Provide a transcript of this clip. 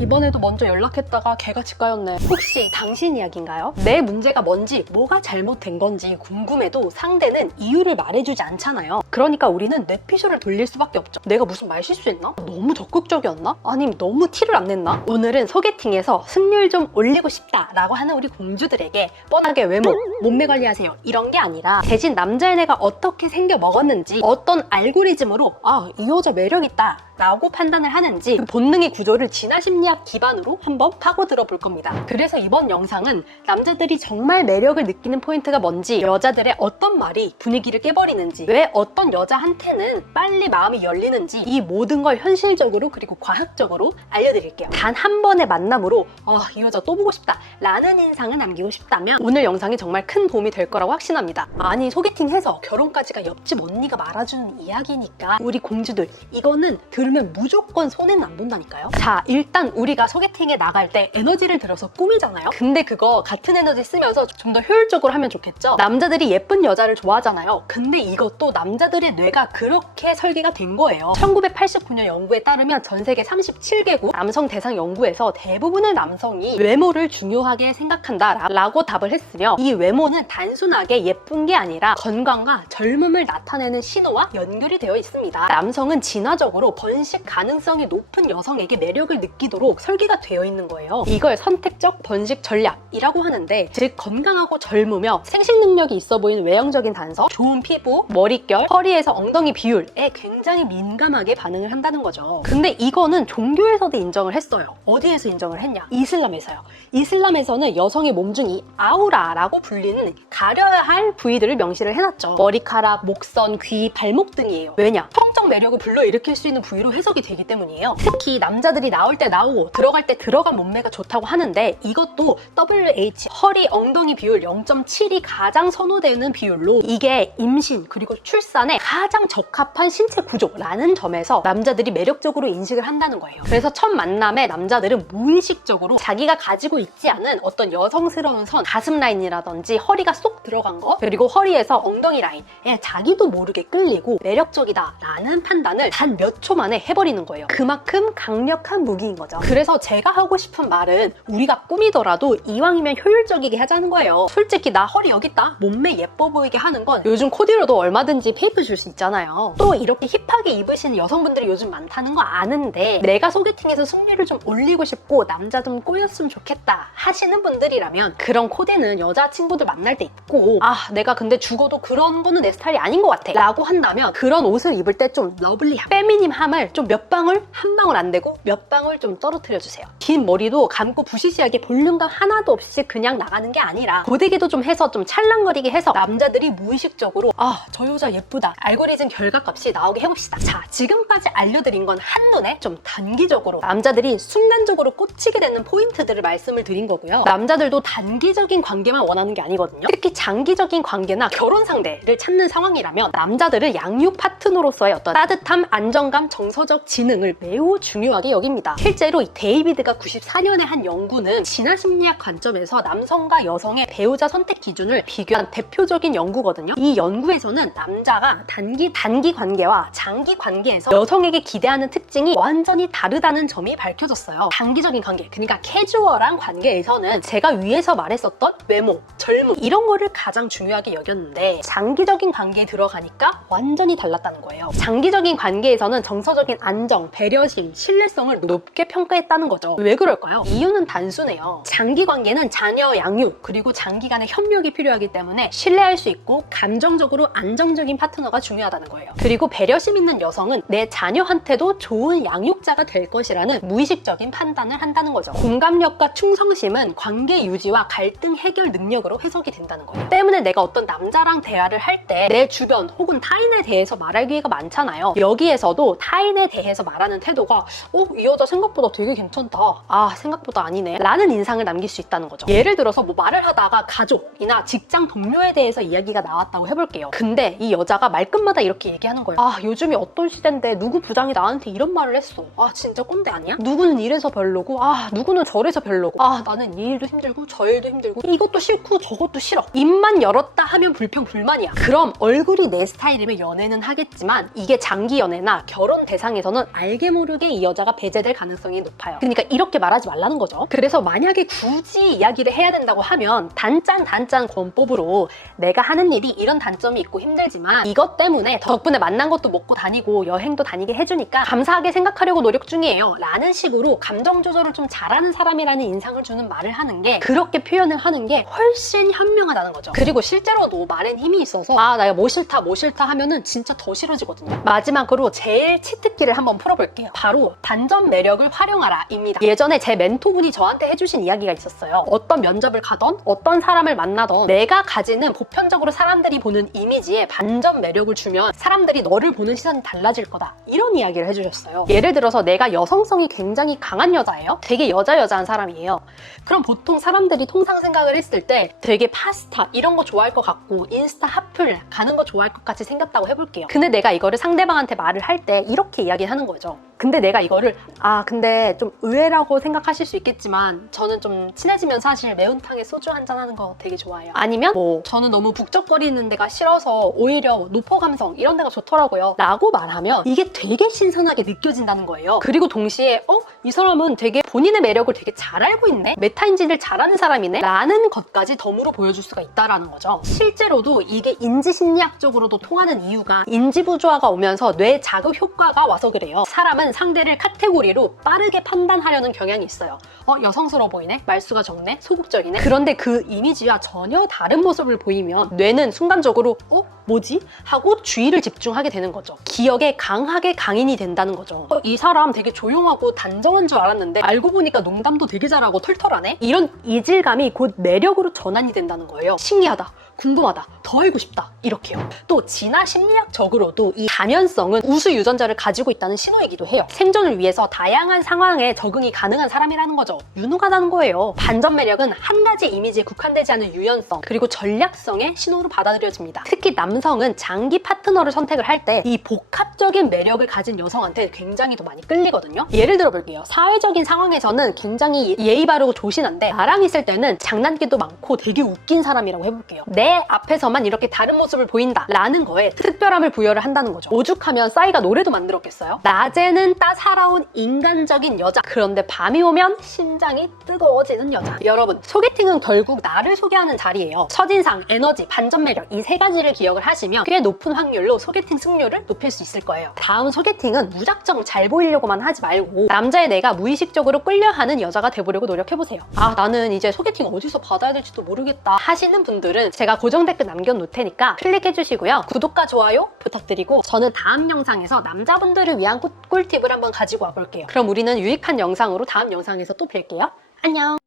이번에도 먼저 연락했다가 걔가 직가였네. 혹시 당신 이야기인가요? 내 문제가 뭔지, 뭐가 잘못된 건지 궁금해도 상대는 이유를 말해주지 않잖아요. 그러니까 우리는 뇌피셜을 돌릴 수밖에 없죠. 내가 무슨 말 실수했나? 너무 적극적이었나? 아니면 너무 티를 안 냈나? 오늘은 소개팅에서 승률 좀 올리고 싶다라고 하는 우리 공주들에게 뻔하게 외모, 몸매 관리하세요 이런 게 아니라 대신 남자의 애가 어떻게 생겨 먹었는지, 어떤 알고리즘으로 이 여자 매력있다 라고 판단을 하는지 그 본능의 구조를 진화심리학 기반으로 한번 파고들어 볼 겁니다. 그래서 이번 영상은 남자들이 정말 매력을 느끼는 포인트가 뭔지, 여자들의 어떤 말이 분위기를 깨버리는지, 왜 어떤 여자한테는 빨리 마음이 열리는지, 이 모든 걸 현실적으로 그리고 과학적으로 알려드릴게요. 단 한 번의 만남으로 이 여자 또 보고 싶다 라는 인상을 남기고 싶다면 오늘 영상이 정말 큰 도움이 될 거라고 확신합니다. 아니, 소개팅해서 결혼까지가 옆집 언니가 말아주는 이야기니까 우리 공주들 이거는 들으면 무조건 손해는 안 본다니까요. 자, 일단 우리가 소개팅에 나갈 때 에너지를 들여서 꾸미잖아요. 근데 그거 같은 에너지 쓰면서 좀 더 효율적으로 하면 좋겠죠. 남자들이 예쁜 여자를 좋아하잖아요. 근데 이것도 남자들의 뇌가 그렇게 설계가 된 거예요. 1989년 연구에 따르면 전 세계 37개국 남성 대상 연구에서 대부분의 남성이 외모를 중요하게 생각한다 라고 답을 했으며, 이 외모는 단순하게 예쁜 게 아니라 건강과 젊음을 나타내는 신호와 연결이 되어 있습니다. 남성은 진화적으로 번식 가능성이 높은 여성에게 매력을 느끼도록 설계가 되어 있는 거예요. 이걸 선택적 번식 전략이라고 하는데, 즉 건강하고 젊으며 생식 능력이 있어 보이는 외형적인 단서, 좋은 피부, 머릿결, 허리에서 엉덩이 비율에 굉장히 민감하게 반응을 한다는 거죠. 근데 이거는 종교에서도 인정을 했어요. 어디에서 인정을 했냐? 이슬람에서요. 이슬람에서는 여성의 몸 중 이 아우라라고 불리는 가려야 할 부위들을 명시를 해놨죠. 머리카락, 목선, 귀, 발목 등이에요. 왜냐? 성적 매력을 불러일으킬 수 있는 부위로 해석이 되기 때문이에요. 특히 남자들이 나올 때 나오고 들어갈 때 들어간 몸매가 좋다고 하는데, 이것도 WH 허리 엉덩이 비율 0.7이 가장 선호되는 비율로, 이게 임신 그리고 출산에 가장 적합한 신체 구조라는 점에서 남자들이 매력적으로 인식을 한다는 거예요. 그래서 첫 만남에 남자들은 무의식적으로 자기가 가지고 있지 않은 어떤 여성스러운 선, 가슴 라인이라든지 허리가 쏙 들어간 거, 그리고 허리에서 엉덩이 라인에 자기도 모르게 끌리고 매력적이다 라는 판단을 단 몇 초 만에 해버리는 거예요. 그만큼 강력한 무기인 거죠. 그래서 제가 하고 싶은 말은, 우리가 꾸미더라도 이왕이면 효율적이게 하자는 거예요. 솔직히 나 허리 여기 있다, 몸매 예뻐 보이게 하는 건 요즘 코디로도 얼마든지 페이프 줄 수 있잖아요. 또 이렇게 힙하게 입으시는 여성분들이 요즘 많다는 거 아는데, 내가 소개팅에서 승률을 좀 올리고 싶고 남자 좀 꼬였으면 좋겠다 하시는 분들이라면 그런 코디는 여자친구들 만날 때 입고, 내가 근데 죽어도 그런 거는 내 스타일이 아닌 것 같아 라고 한다면, 그런 옷을 입을 때 좀 러블리함, 페미님함을 좀 몇 방울, 한 방울 안 되고 몇 방울 좀 떨어뜨려 주세요. 긴 머리도 감고 부시시하게 볼륨감 하나도 없이 그냥 나가는 게 아니라 고데기도 좀 해서 좀 찰랑거리게 해서 남자들이 무의식적으로 저 여자 예쁘다, 알고리즘 결과값이 나오게 해봅시다. 자, 지금까지 알려드린 건 한눈에 좀 단기적으로 남자들이 순간적으로 꽂히게 되는 포인트들을 말씀을 드린 거고요. 남자들도 단기적인 관계만 원하는 게 아니거든요. 특히 장기적인 관계나 결혼 상대를 찾는 상황이라면 남자들은 양육 파트너로서의 어떤 따뜻함, 안정감, 정서적 지능을 매우 중요하게 여깁니다. 실제로 이 데이비드가 94년에 한 연구는 진화심리학 관점에서 남성과 여성의 배우자 선택 기준을 비교한 대표적인 연구거든요. 이 연구에서는 남자가 단기 관계와 장기 관계에서 여성에게 기대하는 특징이 완전히 다르다는 점이 밝혀졌어요. 단기적인 관계, 그러니까 캐주얼한 관계에서는 제가 위에서 말했었던 외모, 젊음 이런 거를 가장 중요하게 여겼는데, 장기적인 관계에 들어가니까 완전히 달랐다는 거예요. 장기적인 관계에서는 정서적인 안정, 배려심, 신뢰성을 높게 평가했다는 거죠. 왜 그럴까요? 이유는 단순해요. 장기 관계는 자녀 양육 그리고 장기간의 협력이 필요하기 때문에 신뢰할 수 있고 감정적으로 안정적인 파트너가 중요하다는 거예요. 그리고 배려심 있는 여성은 내 자녀한테도 좋은 양육자가 될 것이라는 무의식적인 판단을 한다는 거죠. 공감력과 충성심은 관계 유지와 갈등 해결 능력으로 해석이 된다는 거예요. 때문에 내가 어떤 남자랑 대화를 할 때 내 주변 혹은 타인에 대해서 말할 기회가 많잖아요. 여기에서도 타인에 대해서 말하는 태도가 이 여자 생각보다 되게 괜찮다, 생각보다 아니네 라는 인상을 남길 수 있다는 거죠. 예를 들어서 뭐 말을 하다가 가족이나 직장 동료에 대해서 이야기가 나왔다고 해볼게요. 근데 이 여자가 말끝마다 이렇게 얘기하는 거예요. 요즘이 어떤 시대인데 누구 부장이 나한테 이런 말을 했어. 진짜 꼰대 아니야? 누구는 이래서 별로고, 누구는 저래서 별로고, 나는 이 일도 힘들고 저 일도 힘들고 이것도 싫고 저것도 싫어. 입만 열었다 하면 불평 불만이야. 그럼 얼굴이 내 스타일이면 연애는 하겠지만, 이게 장기 연애나 결혼 대상에서는 알게 모르게 이 여자가 배제될 가능성이 높아요. 그러니까 이렇게 말하지 말라는 거죠. 그래서 만약에 굳이 이야기를 해야 된다고 하면 단짠 권법으로 내가 하는 일이 이런 단점이 있고 힘들지만 이것 때문에 덕분에 만난 것도 먹고 다니고 여행도 다니게 해주니까 감사하게 생각하려고 노력 중이에요 라는 식으로 감정 조절을 좀 잘하는 사람이라는 인상을 주는 말을 하는 게, 그렇게 표현을 하는 게 훨씬 현명하다는 거죠. 그리고 실제로도 말엔 힘이 있어서 내가 뭐 싫다 하면은 진짜 더 싫어지거든요. 마지막으로 제일 치트키를 한번 풀어볼게요. 바로 반전 매력을 활용하라 입니다. 예전에 제 멘토분이 저한테 해주신 이야기가 있었어요. 어떤 면접을 가던 어떤 사람을 만나던 내가 가지는 보편적으로 사람들이 보는 이미지에 반전 매력을 주면 사람들이 너를 보는 시선이 달라질 거다, 이런 이야기를 해주셨어요. 예를 들어서 내가 여성성이 굉장히 강한 여자예요. 되게 여자한 사람이에요. 그럼 보통 사람들이 통상 생각을 했을 때 되게 파스타 이런 거 좋아할 것 같고 인스타 핫플 가는 거 좋아할 것 같이 생겼다고 해볼게요. 근데 내가 이거를 상대방한테 말을 할 때 이렇게 이야기하는 거죠. 근데 내가 이거를 근데 좀 의외라고 생각하실 수 있겠지만 저는 좀 친해지면 사실 매운탕에 소주 한잔 하는 거 되게 좋아해요. 아니면 저는 너무 북적거리는 데가 싫어서 오히려 노포 감성 이런 데가 좋더라고요 라고 말하면 이게 되게 신선하게 느껴진다는 거예요. 그리고 동시에 이 사람은 되게 본인의 매력을 되게 잘 알고 있네? 메타인지를 잘하는 사람이네? 라는 것까지 덤으로 보여줄 수가 있다는 거죠. 실제로도 이게 인지심리학적으로도 통하는 이유가 인지부조화가 오면서 뇌 자극 효과가 와서 그래요. 사람은 상대를 카테고리로 빠르게 판단하려는 경향이 있어요. 여성스러워 보이네? 말수가 적네? 소극적이네? 그런데 그 이미지와 전혀 다른 모습을 보이면 뇌는 순간적으로 뭐지? 하고 주의를 집중하게 되는 거죠. 기억에 강하게 강인이 된다는 거죠. 이 사람 되게 조용하고 단정한 줄 알았는데 알고 보니까 농담도 되게 잘하고 털털하네? 이런 이질감이 곧 매력으로 전환이 된다는 거예요. 신기하다, 궁금하다, 더 알고 싶다, 이렇게요. 또 진화 심리학적으로도 이 다면성은 우수 유전자를 가지고 있다는 신호이기도 해요. 생존을 위해서 다양한 상황에 적응이 가능한 사람이라는 거죠. 유능하다는 거예요. 반전 매력은 한 가지 이미지에 국한되지 않은 유연성 그리고 전략성의 신호로 받아들여집니다. 특히 남성은 장기 파트너를 선택을 할 때 이 복합적인 매력을 가진 여성한테 굉장히 더 많이 끌리거든요. 예를 들어 볼게요. 사회적인 상황에서는 굉장히 예의 바르고 조신한데 나랑 있을 때는 장난기도 많고 되게 웃긴 사람이라고 해볼게요. 내 앞에서만 이렇게 다른 모습을 보인다 라는 거에 특별함을 부여를 한다는 거죠. 오죽하면 싸이가 노래도 만들었겠어요? 낮에는 따사로운 인간적인 여자, 그런데 밤이 오면 심장이 뜨거워지는 여자. 여러분, 소개팅은 결국 나를 소개하는 자리예요. 첫인상, 에너지, 반전 매력 이 세 가지를 기억을 하시면 꽤 높은 확률로 소개팅 승률을 높일 수 있을 거예요. 다음 소개팅은 무작정 잘 보이려고만 하지 말고 남자의 내가 무의식적으로 끌려하는 여자가 돼보려고 노력해보세요. 나는 이제 소개팅 어디서 받아야 될지도 모르겠다 하시는 분들은 제가 고정 댓글 남겨놓을 테니까 클릭해주시고요. 구독과 좋아요 부탁드리고 저는 다음 영상에서 남자분들을 위한 꿀팁을 한번 가지고 와볼게요. 그럼 우리는 유익한 영상으로 다음 영상에서 또 뵐게요. 안녕!